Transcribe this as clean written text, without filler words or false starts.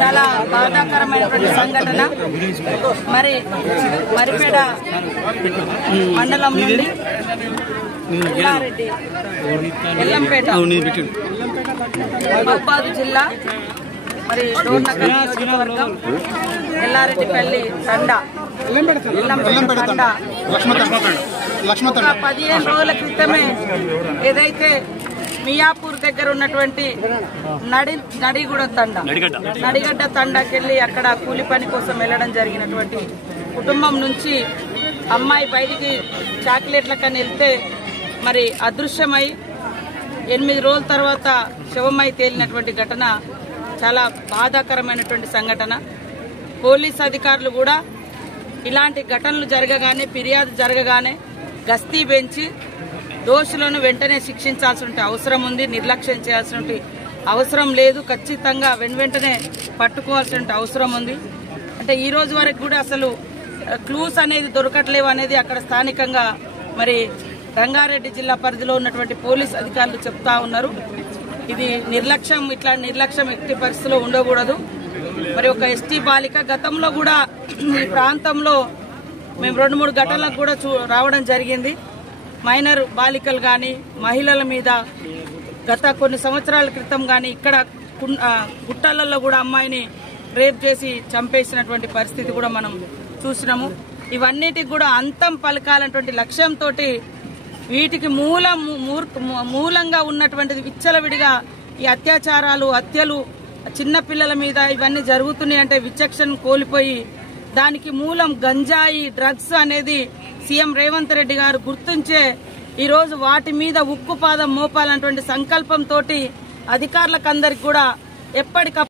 చాలా బాధాకరమైనటువంటి సంఘటన. మరిపేడ మండలం నుండి ఎల్లంపేట మహబూబాబాద్ జిల్లా డోర్నకల్ నియోజకవర్గం ఎల్లారెడ్డిపల్లి తండా ఎల్లంపేట తండా 15 రోజుల క్రితమే ఏదైతే మియాపూర్ దగ్గర ఉన్నటువంటి నడిగడ్డ తండాకెళ్ళి అక్కడ కూలి పని కోసం వెళ్లడం జరిగినటువంటి కుటుంబం నుంచి అమ్మాయి బయటికి చాక్లెట్లకని వెళ్తే అదృశ్యమై 8 రోజుల తర్వాత శవమై తేలినటువంటి ఘటన చాలా బాధాకరమైనటువంటి సంఘటన. పోలీస్ అధికారులు కూడా ఇలాంటి ఘటనలు జరగగానే, ఫిర్యాదు జరగగానే గస్తీ పెంచి దోషులను వెంటనే శిక్షించాల్సిన అవసరం ఉంది. నిర్లక్ష్యం చేయాల్సిన అవసరం లేదు. ఖచ్చితంగా వెంటనే పట్టుకోవాల్సిన అవసరం ఉంది. అంటే ఈ రోజు వరకు కూడా అసలు క్లూస్ అనేది దొరకట్లేవు అనేది అక్కడ స్థానికంగా రంగారెడ్డి జిల్లా పరిధిలో ఉన్నటువంటి పోలీస్ అధికారులు చెప్తా ఉన్నారు. ఇది ఇట్లా నిర్లక్ష్యం ఎట్టి పరిస్థితిలో ఉండకూడదు. ఒక ఎస్టీ బాలిక గతంలో కూడా ఈ ప్రాంతంలో మేము 2-3 ఘటనలకు కూడా రావడం జరిగింది. మైనర్ బాలికలు గాని మహిళల మీద గత కొన్ని సంవత్సరాల క్రితం గాని ఇక్కడ గుట్టలలో కూడా అమ్మాయిని రేప్ చేసి చంపేసినటువంటి పరిస్థితి కూడా మనం చూసినాము. ఇవన్నిటికి కూడా అంతం పలకాలన్నటువంటి లక్ష్యంతో వీటికి మూలంగా ఉన్నటువంటిది విచ్చలవిడిగా ఈ అత్యాచారాలు, హత్యలు చిన్న పిల్లల మీద ఇవన్నీ జరుగుతున్నాయి అంటే విచక్షణ కోల్పోయి దానికి మూలం గంజాయి, డ్రగ్స్ అనేది సీఎం రేవంత్ రెడ్డి గారు గుర్తించే ఈ రోజు వాటి మీద ఉక్కుపాదం మోపాలన్నటువంటి సంకల్పంతో అధికారులకు అందరికి కూడా ఎప్పటికప్పుడు